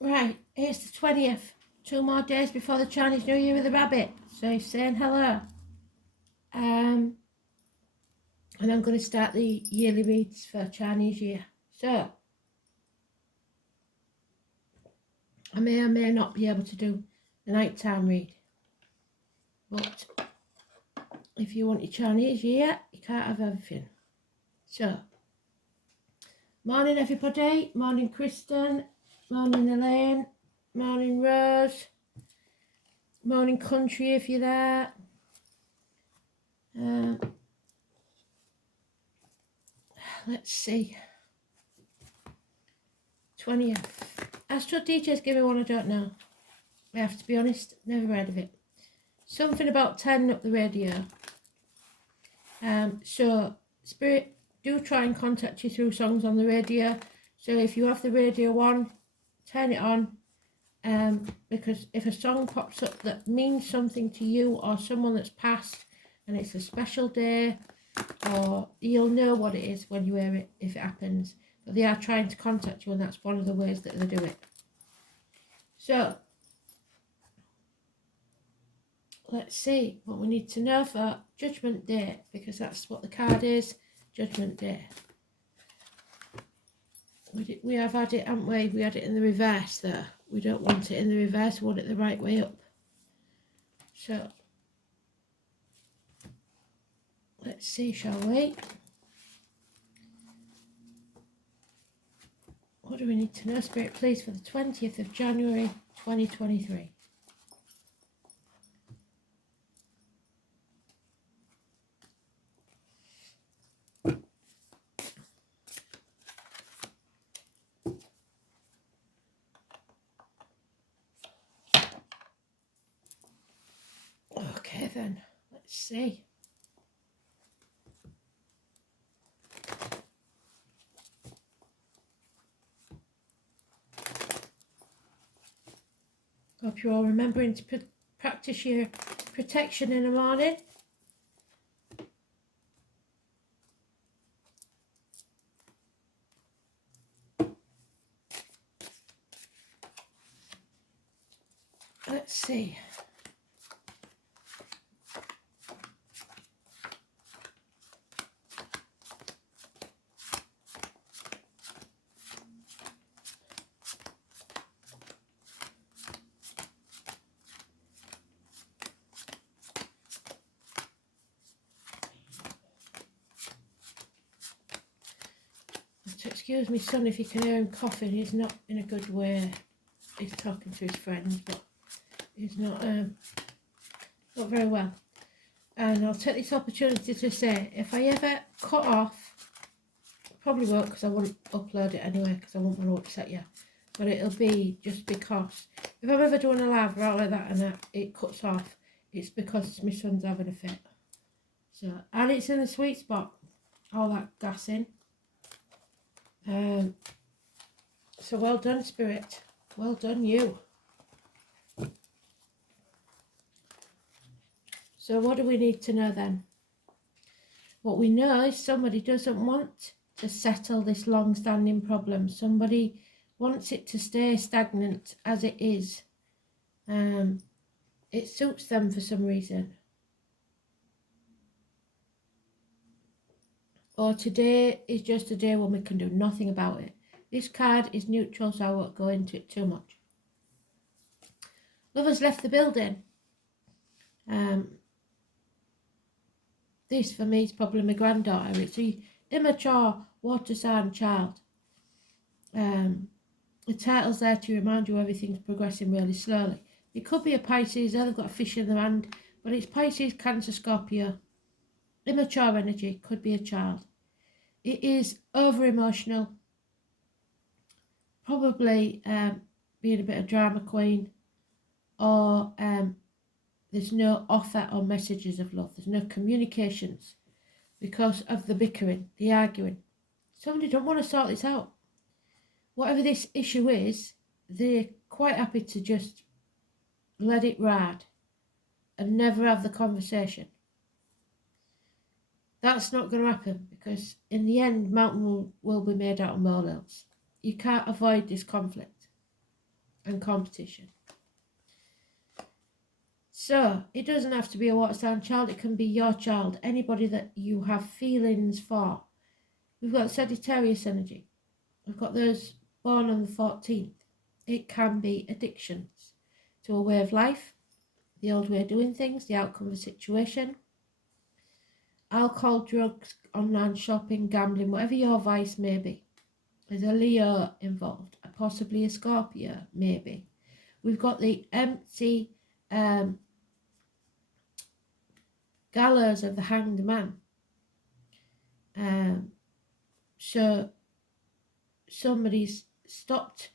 Right, it's the 20th. 2 more days before the Chinese New Year with the rabbit. So he's saying hello. And I'm going to start the yearly reads for Chinese year. So I may or may not be able to do the nighttime read. But if you want your Chinese year, you can't have everything. So, morning everybody. Morning Kristen. Morning Elaine. Morning Rose. Morning country if you're there. Let's see. 20th. Astro DJ's give me one I don't know. I have to be honest, never heard of it. Something about 10 up the radio. So Spirit do try and contact you through songs on the radio. So if you have the radio on, turn it on. Because if a song pops up that means something to you or someone that's passed and it's a special day, or you'll know what it is when you hear it if it happens. But they are trying to contact you, and that's one of the ways that they do it. So let's see what we need to know for Judgment Day, because that's what the card is. Judgment Day. We have had it, haven't we? We had it in the reverse there. We don't want it in the reverse, we want it the right way up. So let's see, shall we? What do we need to know, Spirit, please, for the 20th of January 2023? Okay then, let's see. Hope you're all remembering to practice your protection in the morning. Let's see. Excuse me, son, if you can hear him coughing. He's not in a good way. He's talking to his friends, but he's not very well. And I'll take this opportunity to say, if I ever cut off, probably won't, because I won't upload it anyway, because I won't want to upset you. But it'll be just because if I'm ever doing a live right like that and it cuts off, it's because my son's having a fit. So, and it's in the sweet spot, all that gassing. So well done, Spirit. Well done, you. So what do we need to know then? What we know is somebody doesn't want to settle this long-standing problem. Somebody wants it to stay stagnant as it is. It suits them for some reason. Or today is just a day when we can do nothing about it. This card is neutral, so I won't go into it too much. Lovers left the building. This for me is probably my granddaughter. It's the immature water sign child. The title's there to remind you everything's progressing really slowly. It could be a Pisces, they've got a fish in their hand, but it's Pisces, Cancer, Scorpio. Immature energy, could be a child. It is over-emotional, probably being a bit of drama queen, or there's no offer or messages of love. There's no communications because of the bickering, the arguing. Somebody don't want to sort this out. Whatever this issue is, they're quite happy to just let it ride and never have the conversation. That's not going to happen because in the end, mountain will be made out of molehills. You can't avoid this conflict. and competition. So it doesn't have to be a water sign child. It can be your child, anybody that you have feelings for. We've got Sagittarius energy. We've got those born on the 14th. It can be addictions to a way of life, the old way of doing things, the outcome of a situation, alcohol, drugs, online shopping, gambling, whatever your vice may be. There's a Leo involved, possibly a Scorpio, maybe. We've got the empty gallows of the hanged man. So somebody's stopped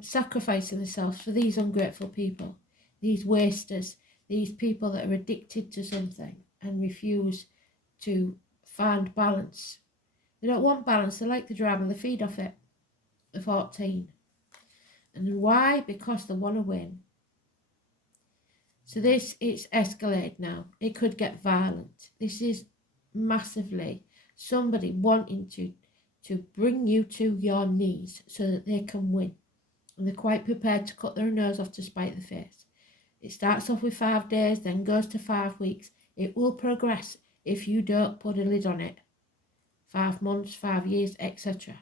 sacrificing themselves for these ungrateful people, these wasters, these people that are addicted to something and refuse to find balance. They don't want balance, they like the drama, they feed off it, the 14. And why? Because they want to win. So it's escalated now. It could get violent. This is massively somebody wanting to bring you to your knees so that they can win. And they're quite prepared to cut their nose off to spite the face. It starts off with 5 days, then goes to 5 weeks. It will progress if you don't put a lid on it. 5 months, 5 years, etc.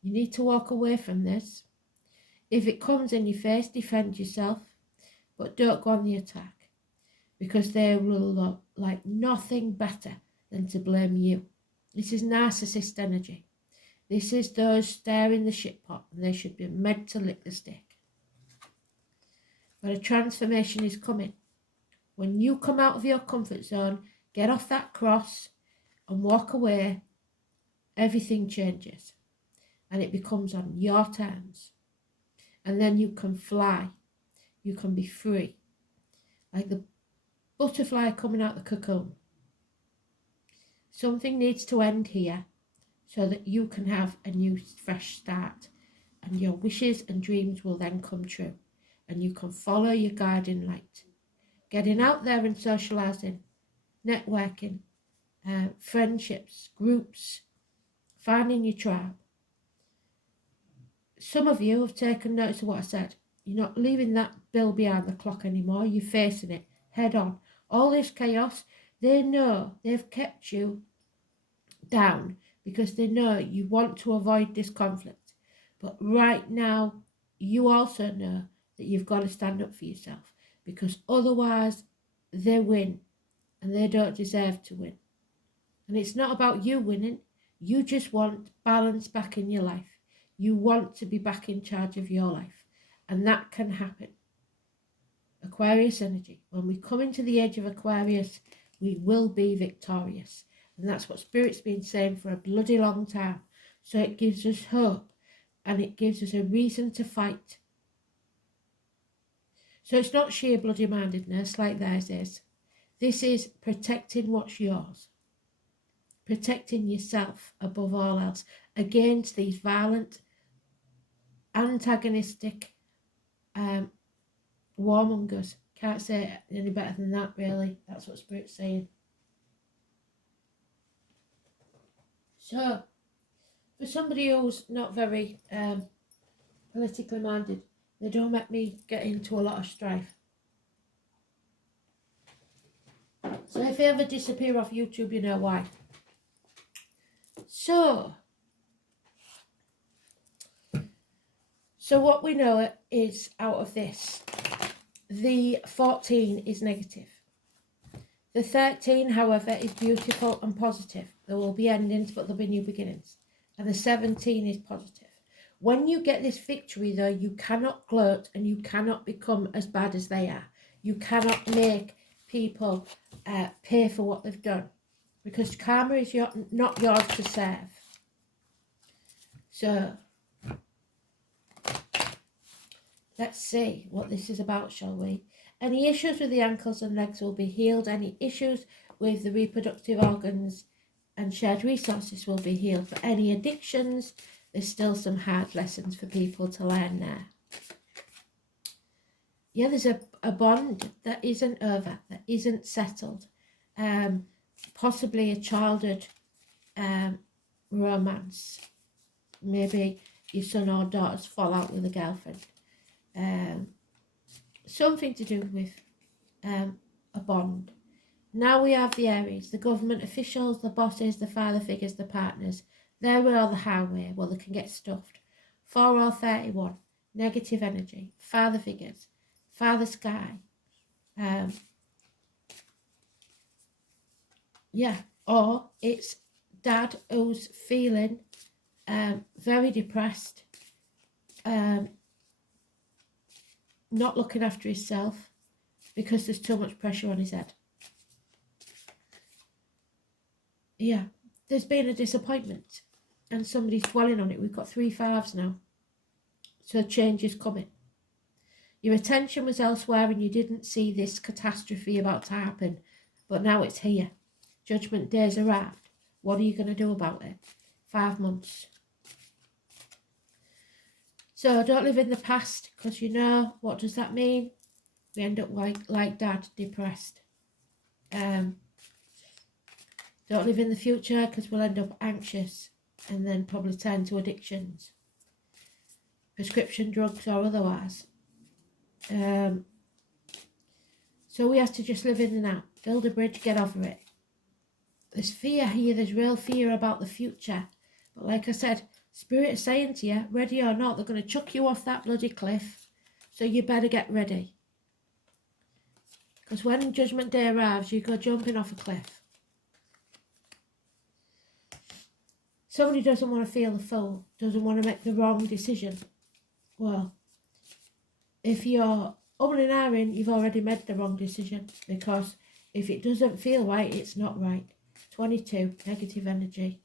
You need to walk away from this. If it comes in your face, defend yourself, but don't go on the attack, because they will like nothing better than to blame you. This is narcissist energy. This is those stirring the shit pot, and they should be meant to lick the stick. But a transformation is coming. When you come out of your comfort zone, get off that cross and walk away, everything changes. And it becomes on your terms. And then you can fly. You can be free. Like the butterfly coming out the cocoon. Something needs to end here so that you can have a new fresh start. And your wishes and dreams will then come true. And you can follow your guiding light. Getting out there and socialising, networking, friendships, groups, finding your tribe. Some of you have taken notice of what I said. You're not leaving that bill behind the clock anymore. You're facing it head on. All this chaos, they know they've kept you down because they know you want to avoid this conflict. But right now, you also know that you've got to stand up for yourself, because otherwise they win and they don't deserve to win. And it's not about you winning. You just want balance back in your life. You want to be back in charge of your life, and that can happen. Aquarius energy. When we come into the age of Aquarius, we will be victorious. And that's what Spirit's been saying for a bloody long time. So it gives us hope, and it gives us a reason to fight. So it's not sheer bloody mindedness like theirs is. This is protecting what's yours. Protecting yourself above all else against these violent, antagonistic warmongers. Can't say it any better than that, really. That's what Spirit's saying. So, for somebody who's not very politically minded, they don't make me get into a lot of strife. So if they ever disappear off YouTube, you know why. So what we know is out of this, the 14 is negative. The 13, however, is beautiful and positive. There will be endings, but there'll be new beginnings. And the 17 is positive. When you get this victory, though, you cannot gloat and you cannot become as bad as they are. You cannot make people pay for what they've done, because karma is not yours to serve. So let's see what this is about, shall we? Any issues with the ankles and legs will be healed. Any issues with the reproductive organs and shared resources will be healed. For any addictions, there's still some hard lessons for people to learn there. Yeah, there's a bond that isn't over, that isn't settled. Possibly a childhood romance. Maybe your son or daughter's fall out with a girlfriend. Something to do with a bond. Now we have the Aries, the government officials, the bosses, the father figures, the partners. There we are, the highway. Well, they can get stuffed. 4 or 31, negative energy, father figures, father sky. Yeah, or it's dad who's feeling very depressed, not looking after himself because there's too much pressure on his head. Yeah, there's been a disappointment and somebody's dwelling on it. We've got 3 5s now. So change is coming. Your attention was elsewhere and you didn't see this catastrophe about to happen, but now it's here. Judgment Day's arrived. What are you going to do about it? 5 months. So don't live in the past, because you know, what does that mean? We end up like dad, depressed. Don't live in the future, because we'll end up anxious and then probably turn to addictions. Prescription drugs or otherwise. So we have to just live in the now. Build a bridge, get over it. There's fear here, there's real fear about the future. But like I said, Spirit is saying to you, ready or not, they're going to chuck you off that bloody cliff. So you better get ready. Because when Judgment Day arrives, you go jumping off a cliff. Somebody doesn't want to feel the fool, doesn't want to make the wrong decision. Well, if you're umming and ahhing, you've already made the wrong decision. Because if it doesn't feel right, it's not right. 22, negative energy.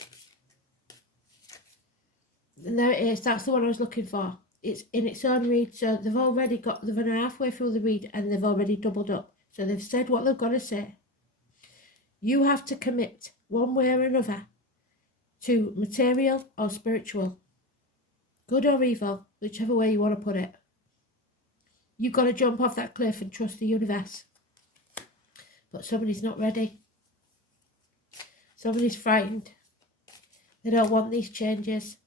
And there it is. That's the one I was looking for. It's in its own read. So they've been halfway through the read and they've already doubled up. So they've said what they've got to say. You have to commit one way or another to material or spiritual. Good or evil, whichever way you want to put it. You've got to jump off that cliff and trust the universe. But somebody's not ready. Somebody's frightened. They don't want these changes.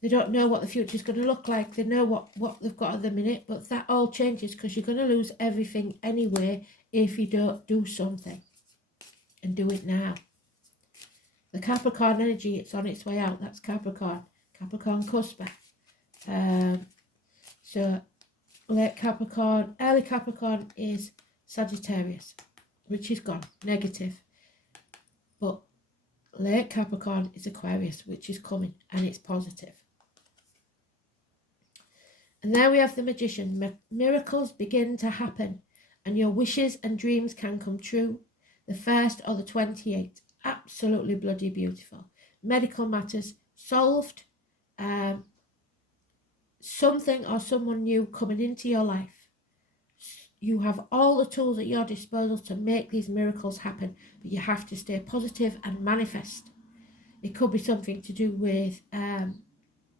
They don't know what the future's going to look like. They know what they've got at the minute, but that all changes because you're going to lose everything anyway if you don't do something. And do it now. The Capricorn energy, it's on its way out. That's Capricorn. Capricorn cusp. So late Capricorn, early Capricorn is Sagittarius, which is gone, negative. But late Capricorn is Aquarius, which is coming, and it's positive. And there we have the Magician. Miracles begin to happen, and your wishes and dreams can come true. The 1st or the 28th. Absolutely bloody beautiful. Medical matters solved. Something or someone new coming into your life. You have all the tools at your disposal to make these miracles happen, but you have to stay positive and manifest. It could be something to do with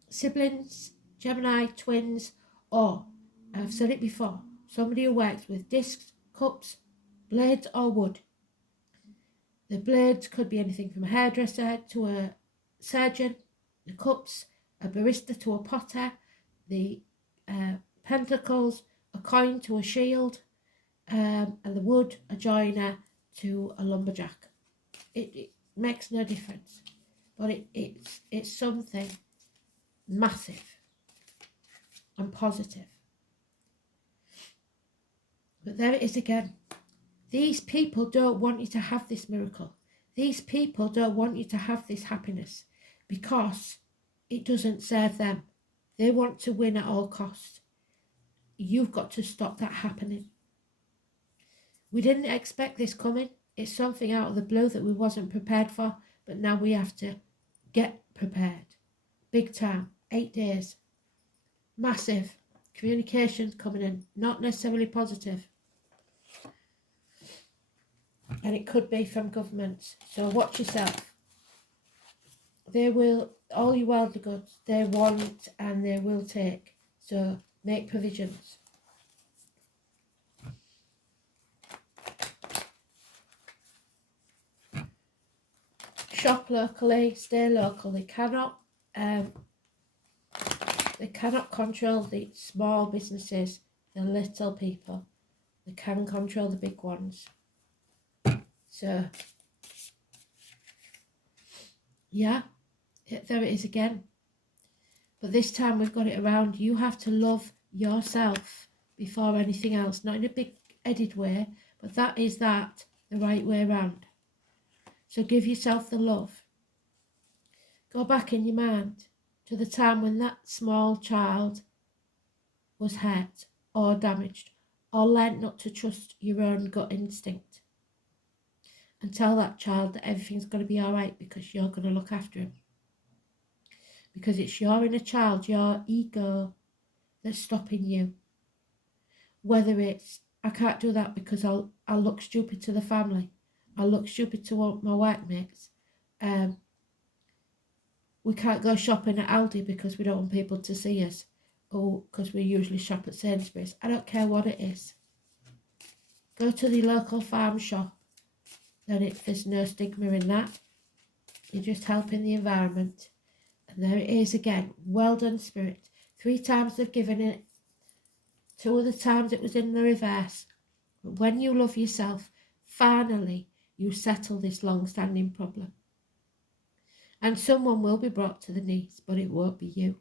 siblings, Gemini, twins, or, I've said it before, somebody who works with discs, cups, blades or wood. The blades could be anything from a hairdresser to a surgeon, the cups, a barista to a potter, the pentacles, a coin to a shield, and the wood, a joiner to a lumberjack. It makes no difference, but it's something massive and positive. But there it is again. These people don't want you to have this miracle. These people don't want you to have this happiness because it doesn't serve them. They want to win at all costs. You've got to stop that happening. We didn't expect this coming. It's something out of the blue that we wasn't prepared for, but now we have to get prepared. Big time. 8 days. Massive. Communications coming in. Not necessarily positive. And it could be from governments. So watch yourself. They will, all your worldly goods, they want and they will take. So make provisions. Shop locally, stay local. They cannot They cannot control the small businesses, the little people. They can control the big ones. So, yeah, there it is again. But this time we've got it around. You have to love yourself before anything else. Not in a big-headed way, but that is the right way around. So give yourself the love. Go back in your mind to the time when that small child was hurt or damaged or learnt not to trust your own gut instinct. And tell that child that everything's going to be all right because you're going to look after him. Because it's your inner child, your ego, that's stopping you. Whether it's, I can't do that because I'll look stupid to the family. I'll look stupid to my workmates. We can't go shopping at Aldi because we don't want people to see us. Or because we usually shop at Sainsbury's. I don't care what it is. Go to the local farm shop. Then there's no stigma in that. You're just helping the environment. And there it is again. Well done, Spirit. 3 times they've given it. 2 other times it was in the reverse. But when you love yourself, finally you settle this long-standing problem. And someone will be brought to the knees, but it won't be you.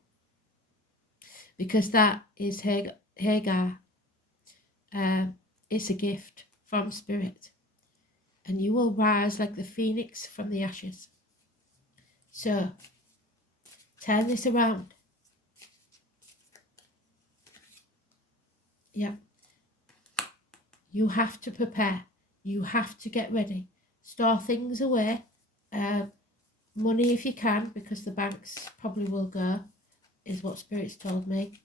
Because that is Hagar. It's a gift from Spirit. And you will rise like the phoenix from the ashes. So, turn this around. Yeah. You have to prepare. You have to get ready. Store things away. Money if you can, because the banks probably will go, is what Spirit's told me.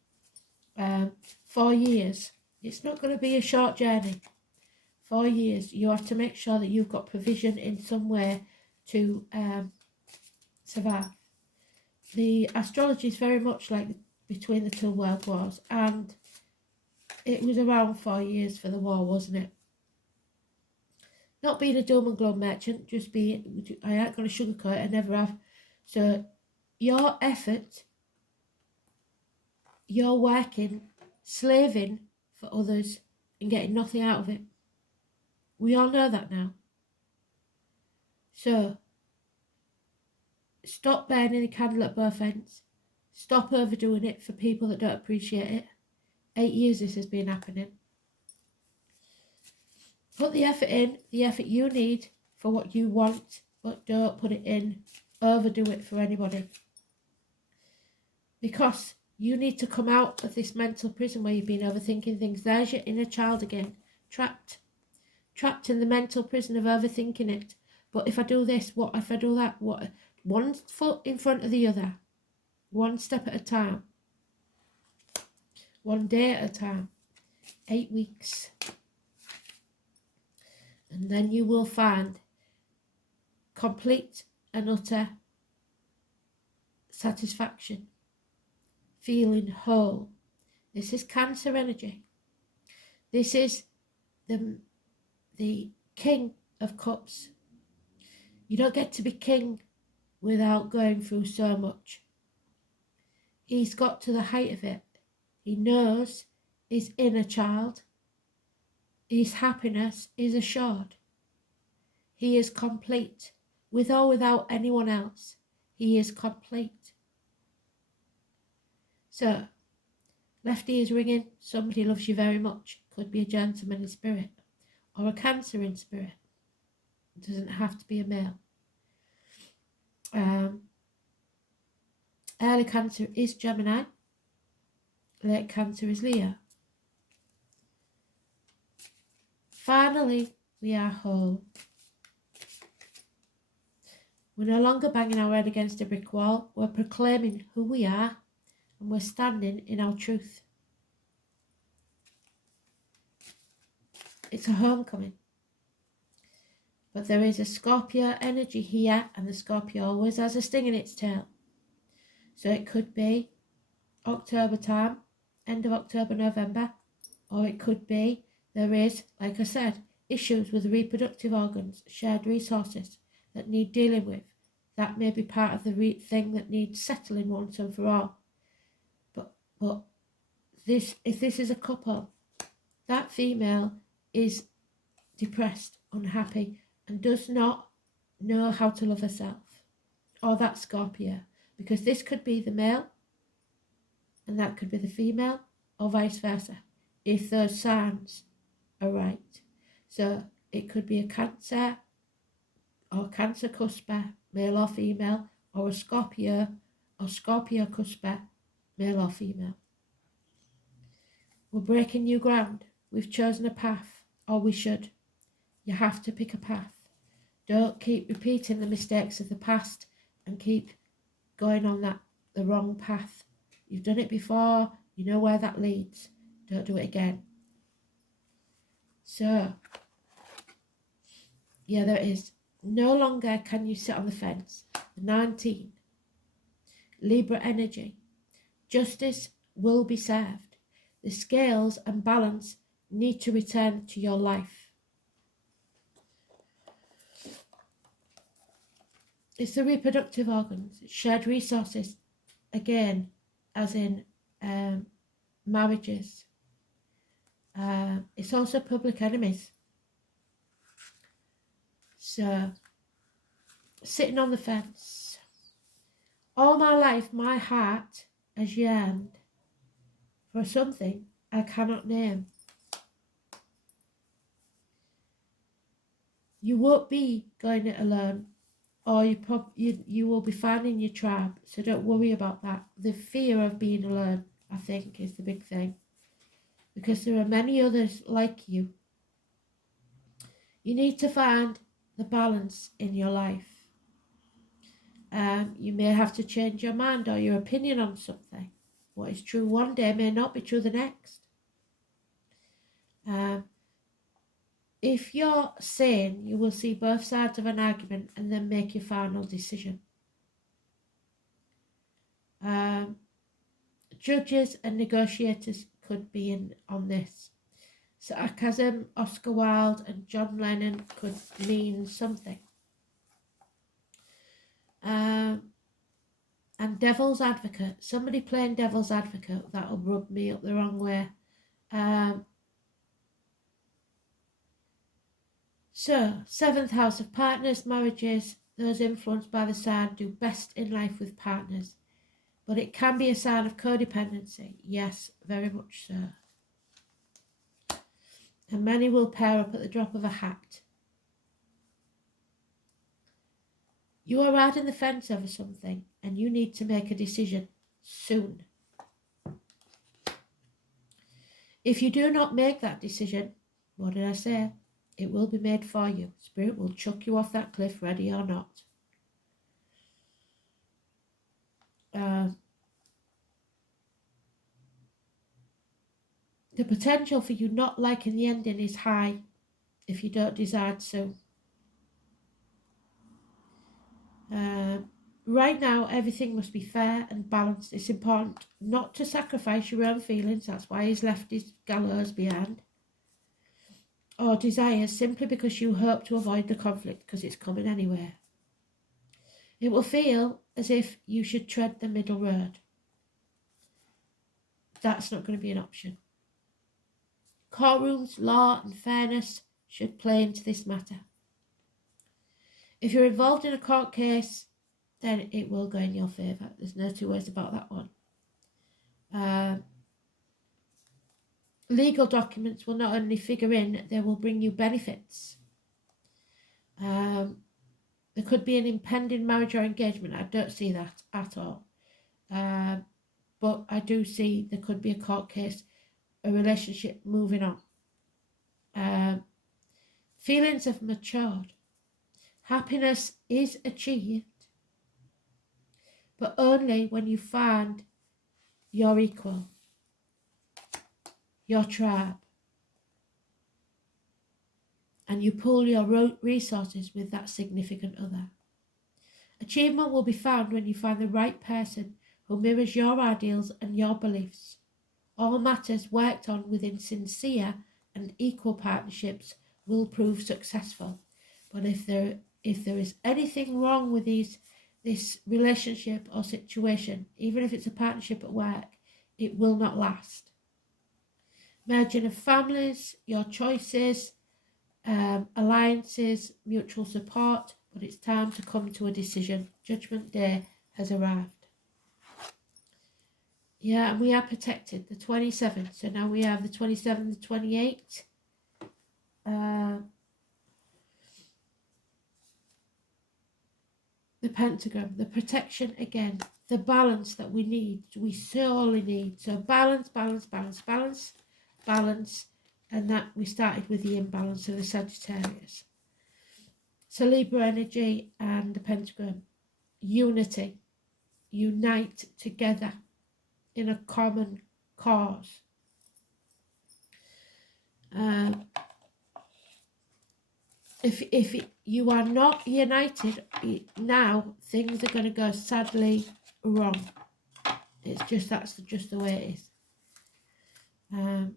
4 years. It's not going to be a short journey. 4 years. You have to make sure that you've got provision in some way to survive. The astrology is very much like between the 2 world wars, and it was around 4 years for the war, wasn't it? Not being a doom and gloom merchant, just being, I ain't going to sugarcoat it, I never have. So your effort, you're working, slaving for others and getting nothing out of it. We all know that now. So stop burning the candle at both ends. Stop overdoing it for people that don't appreciate it. 8 years this has been happening. Put the effort in, the effort you need for what you want, but don't put it in, overdo it for anybody. Because you need to come out of this mental prison where you've been overthinking things. There's your inner child again, trapped in the mental prison of overthinking it. But if I do this, what if I do that? What? One foot in front of the other, 1 step at a time, 1 day at a time, 8 weeks. And then you will find complete and utter satisfaction, feeling whole. This is Cancer energy. This is the King of Cups. You don't get to be king without going through so much. He's got to the height of it. He knows his inner child. His happiness is assured. He is complete. With or without anyone else, he is complete. So, left ear's ringing, somebody loves you very much. Could be a gentleman in spirit or a Cancer in spirit. It doesn't have to be a male. Early Cancer is Gemini. Late Cancer is Leo. Finally, we are whole. We're no longer banging our head against a brick wall. We're proclaiming who we are, and we're standing in our truth. It's a homecoming. But there is a Scorpio energy here, and the Scorpio always has a sting in its tail. So it could be October time, end of October, November, or it could be there is, like I said, issues with the reproductive organs, shared resources that need dealing with. That may be part of the thing that needs settling once and for all. But But if this is a couple, that female is depressed, unhappy, and does not know how to love herself, or that Scorpio, because this could be the male and that could be the female, or vice versa, if those signs are right. So it could be a Cancer or Cancer cusper, male or female, or a Scorpio or Scorpio cusper, male or female. We're breaking new ground. We've chosen a path, or we should. You have to pick a path. Don't keep repeating the mistakes of the past and keep going on the wrong path. You've done it before, you know where that leads. Don't do it again. So, yeah, there it is. No longer can you sit on the fence. 19. Libra energy. Justice will be served. The scales and balance need to return to your life. It's the reproductive organs, shared resources, again, as in marriages. It's also public enemies. So, sitting on the fence. All my life, my heart has yearned for something I cannot name. You won't be going it alone, or you will be finding your tribe. So don't worry about that. The fear of being alone, I think, is the big thing, because there are many others like you. You need to find the balance in your life. You may have to change your mind or your opinion on something. What is true one day may not be true the next. If you're sane, you will see both sides of an argument and then make your final decision. Judges and negotiators could be in on this. Sarcasm, Oscar Wilde and John Lennon could mean something. And devil's advocate, somebody playing devil's advocate, that'll rub me up the wrong way. So, 7th house of partners, marriages, those influenced by the sign do best in life with partners. But it can be a sign of codependency. Yes, very much so. And many will pair up at the drop of a hat. You are riding the fence over something and you need to make a decision soon. If you do not make that decision, what did I say? It will be made for you. Spirit will chuck you off that cliff, ready or not. The potential for you not liking the ending is high if you don't decide soon. Right now, everything must be fair and balanced. It's important not to sacrifice your own feelings. That's why he's left his gallows behind. Or desires simply because you hope to avoid the conflict because it's coming anyway. It will feel as if you should tread the middle road. That's not going to be an option. Courtrooms, law and fairness should play into this matter. If you're involved in a court case, then it will go in your favour. There's no two ways about that one. Legal documents will not only figure in, they will bring you benefits. There could be an impending marriage or engagement. I don't see that at all. But I do see there could be a court case, a relationship moving on. Feelings have matured. Happiness is achieved, but only when you find your equal, your tribe, and you pool your resources with that significant other. Achievement will be found when you find the right person who mirrors your ideals and your beliefs. All matters worked on within sincere and equal partnerships will prove successful. But if there is anything wrong with this relationship or situation, even if it's a partnership at work, it will not last. Merging of families, your choices, alliances, mutual support, but it's time to come to a decision. Judgment Day has arrived. Yeah, and we are protected, the 27th. So now we have the 27th, the 28th. The pentagram, the protection again, the balance that we need, we sorely need. So balance, balance, balance, balance, balance, and that we started with the imbalance of the Sagittarius. So Libra energy and the pentagram, unity, unite together in a common cause. If you are not united now, things are going to go sadly wrong. It's just that's just the way it is.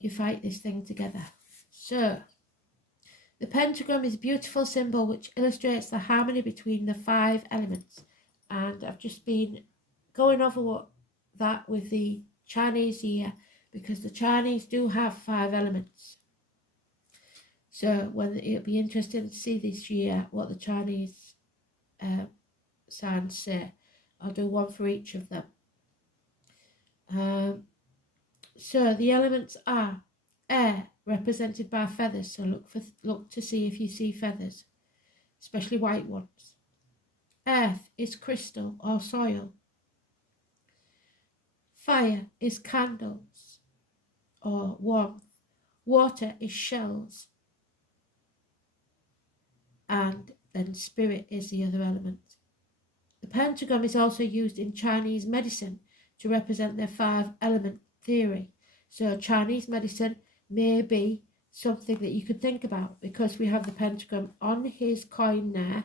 You fight this thing together. So the pentagram is a beautiful symbol which illustrates the harmony between the 5 elements, and I've just been going over that with the Chinese year, because the Chinese do have 5 elements. So it'll be interesting to see this year what the Chinese signs say. I'll do one for each of them. So the elements are air, represented by feathers. So look to see if you see feathers, especially white ones. Earth is crystal or soil. Fire is candles or warmth. Water is shells. And then spirit is the other element. The pentagram is also used in Chinese medicine to represent their 5 element theory. So Chinese medicine may be something that you could think about, because we have the pentagram on his coin there,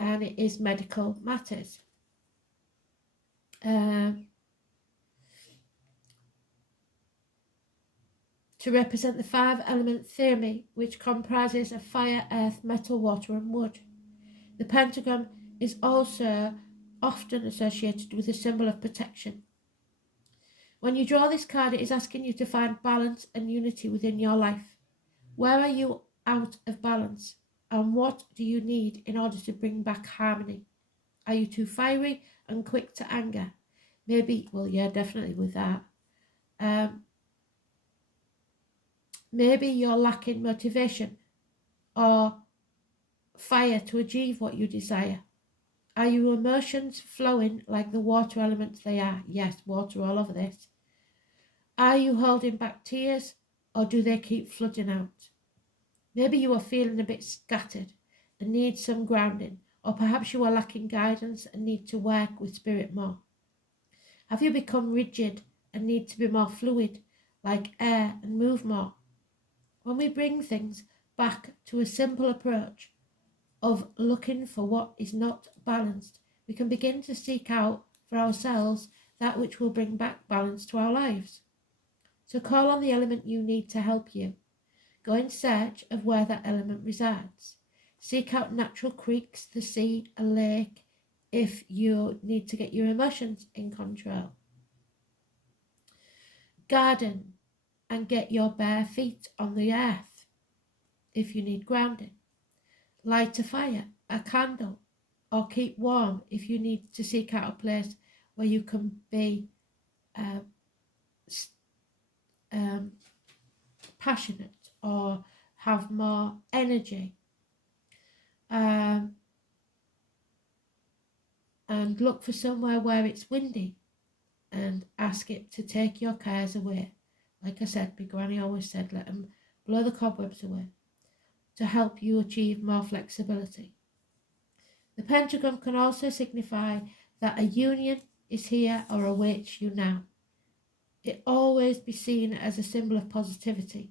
and it is medical matters. To represent the 5 element theory, which comprises of fire, earth, metal, water and wood. The pentagram is also often associated with a symbol of protection. When you draw this card, it is asking you to find balance and unity within your life. Where are you out of balance? And what do you need in order to bring back harmony? Are you too fiery and quick to anger? Maybe, well, yeah, definitely with that. Maybe you're lacking motivation or fire to achieve what you desire. Are your emotions flowing like the water elements they are? Yes, water all over this. Are you holding back tears, or do they keep flooding out? Maybe you are feeling a bit scattered and need some grounding, or perhaps you are lacking guidance and need to work with spirit more. Have you become rigid and need to be more fluid, like air, and move more? When we bring things back to a simple approach of looking for what is not balanced, we can begin to seek out for ourselves that which will bring back balance to our lives. So call on the element you need to help you. Go in search of where that element resides. Seek out natural creeks, the sea, a lake, if you need to get your emotions in control. Garden and get your bare feet on the earth if you need grounding. Light a fire, a candle, or keep warm if you need to seek out a place where you can be passionate or have more energy. And look for somewhere where it's windy and ask it to take your cares away. Like I said, my granny always said, let them blow the cobwebs away, to help you achieve more flexibility. The pentagram can also signify that a union is here or awaits you now. It always be seen as a symbol of positivity.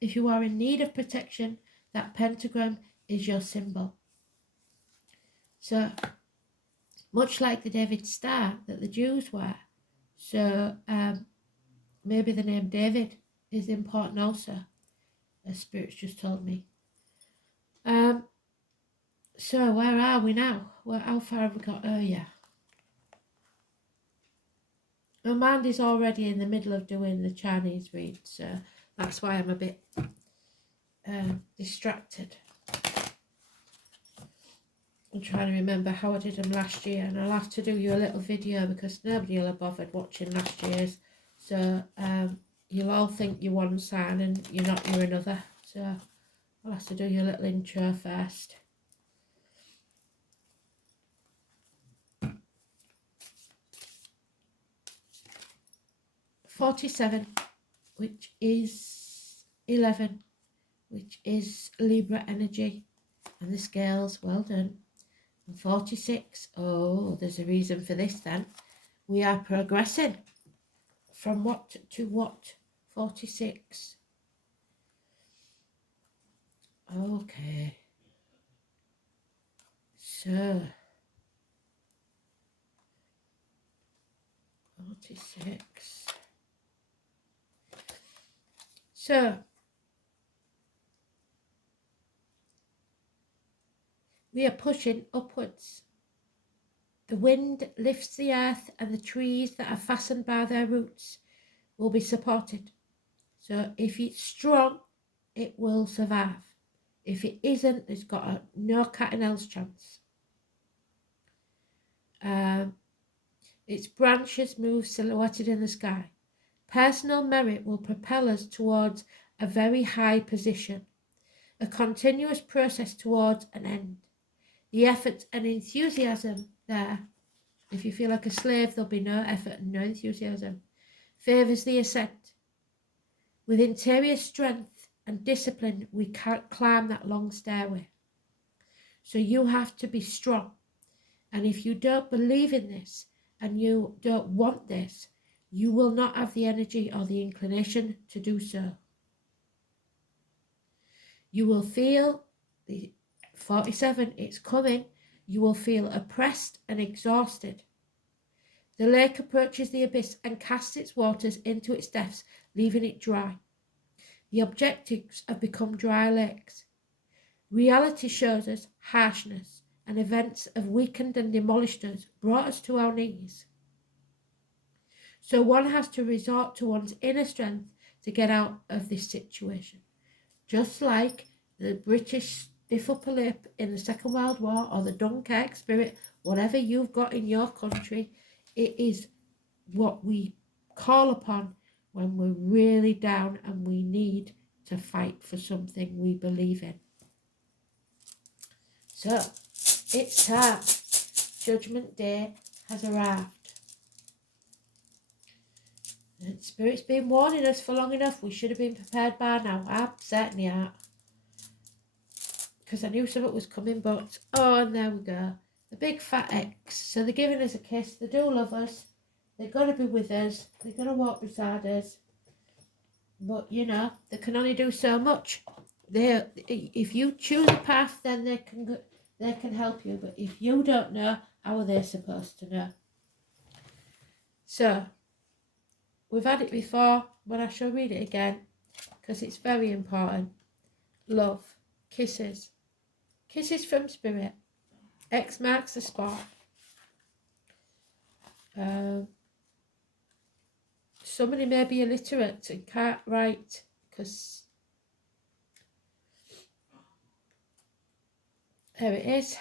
If you are in need of protection, that pentagram is your symbol. So, much like the David star that the Jews wear, so maybe the name David is important also, as Spirit's just told me. So where are we now? Well, how far have we got? Oh yeah. My mind is already in the middle of doing the Chinese read, so that's why I'm a bit distracted. I'm trying to remember how I did them last year, and I'll have to do you a little video because nobody will have bothered watching last year's. So you'll all think you're one sign and you're not, you're another. So I'll have to do you a little intro first. $47, which is 11, which is Libra energy, and the scales, well done. And 46, oh, there's a reason for this then. We are progressing from what to what? 46. Okay. So 46. So we are pushing upwards. The wind lifts the earth, and the trees that are fastened by their roots will be supported. So if it's strong, it will survive. If it isn't, it's got no cat and else chance. Its branches move silhouetted in the sky. Personal merit will propel us towards a very high position, a continuous process towards an end. The effort and enthusiasm there, if you feel like a slave, there'll be no effort and no enthusiasm, favours the ascent. With interior strength and discipline, we can't climb that long stairway. So you have to be strong. And if you don't believe in this and you don't want this, you will not have the energy or the inclination to do so. You will feel, the 47, it's coming, you will feel oppressed and exhausted. The lake approaches the abyss and casts its waters into its depths, leaving it dry. The objectives have become dry lakes. Reality shows us harshness, and events have weakened and demolished us, brought us to our knees. So one has to resort to one's inner strength to get out of this situation. Just like the British stiff upper lip in the Second World War, or the Dunkirk spirit, whatever you've got in your country, it is what we call upon when we're really down and we need to fight for something we believe in. So, it's time. Judgment Day has arrived. And Spirit's been warning us for long enough. We should have been prepared by now. I certainly are. Because I knew something was coming, but oh, and there we go. The big fat X. So they're giving us a kiss. They do love us. They're going to be with us. They're going to walk beside us. But, you know, they can only do so much. If you choose a path, then they can help you. But if you don't know, how are they supposed to know? So, we've had it before, but I shall read it again because it's very important. Love. Kisses. Kisses from Spirit. X marks the spot. Somebody may be illiterate and can't write because there it is.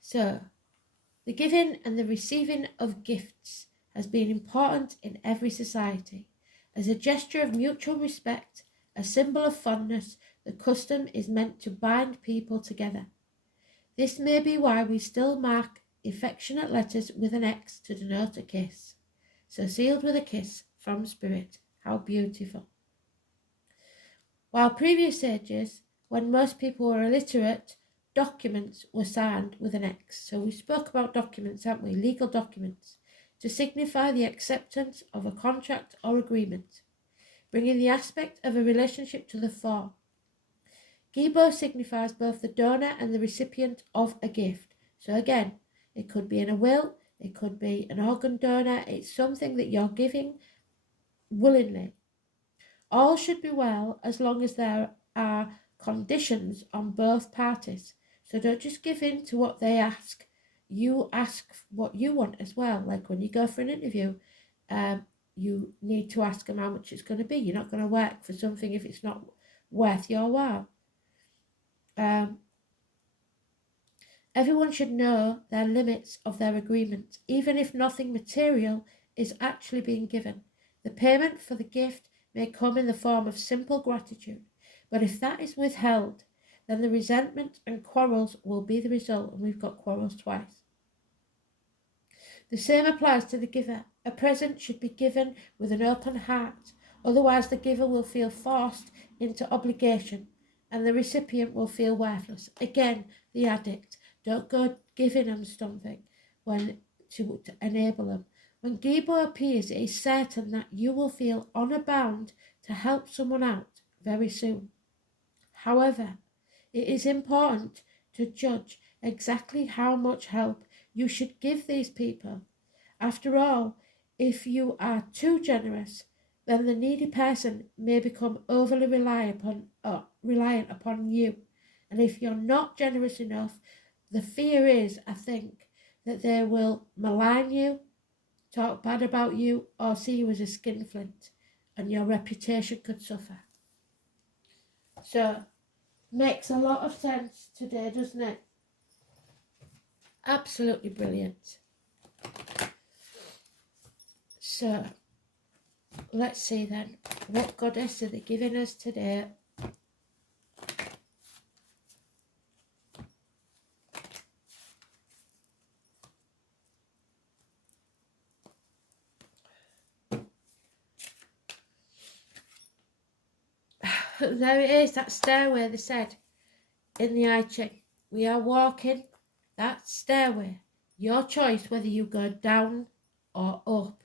So, the giving and the receiving of gifts has been important in every society. As a gesture of mutual respect, a symbol of fondness, the custom is meant to bind people together. This may be why we still mark affectionate letters with an X to denote a kiss. So sealed with a kiss from Spirit. How beautiful. While previous ages, when most people were illiterate, documents were signed with an X. So we spoke about documents, haven't we? Legal documents. To signify the acceptance of a contract or agreement, bringing the aspect of a relationship to the fore. Gibo signifies both the donor and the recipient of a gift. So again, it could be in a will, it could be an organ donor, it's something that you're giving willingly. All should be well as long as there are conditions on both parties. So don't just give in to what they ask. You ask what you want as well. Like when you go for an interview, you need to ask them how much it's going to be. You're not going to work for something if it's not worth your while. Everyone should know their limits of their agreement, even if nothing material is actually being given. The payment for the gift may come in the form of simple gratitude, but if that is withheld, then the resentment and quarrels will be the result, and we've got quarrels twice. The same applies to the giver. A present should be given with an open heart, otherwise the giver will feel forced into obligation and the recipient will feel worthless. Again, the addict. Don't go giving them something to enable them. When Gibo appears, it is certain that you will feel honour bound to help someone out very soon. However, it is important to judge exactly how much help you should give these people. After all, if you are too generous, then the needy person may become overly reliant upon you. And if you're not generous enough, the fear is, I think, that they will malign you, talk bad about you, or see you as a skinflint, and your reputation could suffer. So, makes a lot of sense today, doesn't it? Absolutely brilliant. So, let's see then, what goddess are they giving us today? There it is, that stairway they said in the I Ching. We are walking that stairway. Your choice whether you go down or up.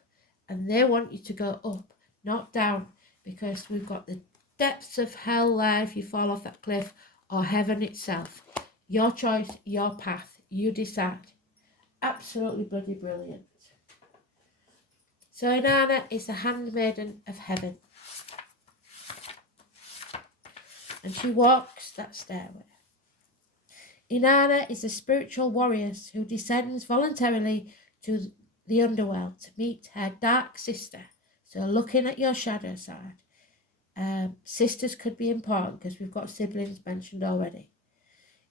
And they want you to go up, not down, because we've got the depths of hell there if you fall off that cliff, or heaven itself. Your choice, your path, you decide. Absolutely bloody brilliant. So Inanna is the handmaiden of heaven. And she walks that stairway. Inanna is a spiritual warrior who descends voluntarily to the underworld to meet her dark sister. So looking at your shadow side, sisters could be important because we've got siblings mentioned already.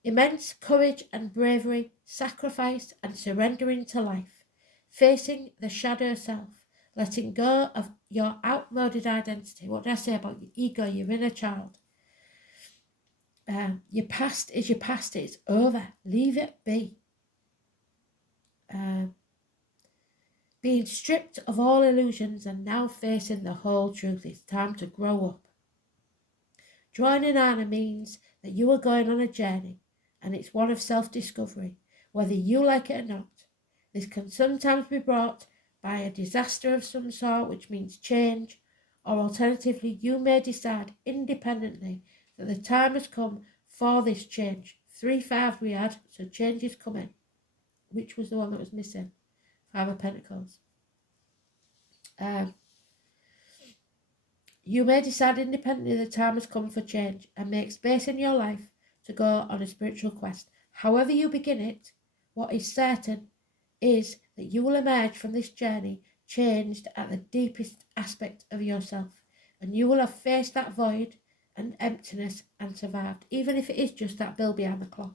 Immense courage and bravery, sacrifice and surrendering to life, facing the shadow self, letting go of your outmoded identity. What did I say about your ego, your inner child? Your past is your past, it's over. Leave it be. Being stripped of all illusions and now facing the whole truth. It's time to grow up. Joining Inanna means that you are going on a journey, and it's one of self-discovery, whether you like it or not. This can sometimes be brought by a disaster of some sort, which means change, or alternatively, you may decide independently that the time has come for this change. 3-5 we had, so change is coming. Which was the one that was missing? 5 of Pentacles. You may decide independently the time has come for change and make space in your life to go on a spiritual quest. However you begin it, what is certain is that you will emerge from this journey changed at the deepest aspect of yourself, and you will have faced that void and emptiness and survived, even if it is just that bill behind the clock.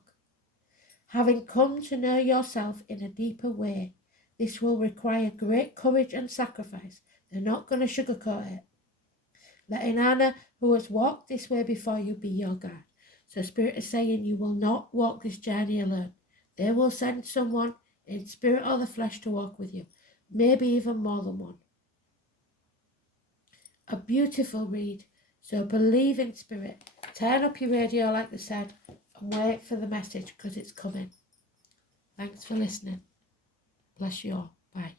Having come to know yourself in a deeper way, this will require great courage and sacrifice. They're not going to sugarcoat it. Let Inanna, who has walked this way before you, be your guide. So Spirit is saying you will not walk this journey alone. They will send someone in spirit or the flesh to walk with you, maybe even more than one. A beautiful read. So believe in Spirit. Turn up your radio like they said and wait for the message because it's coming. Thanks for listening. Bless you all. Bye.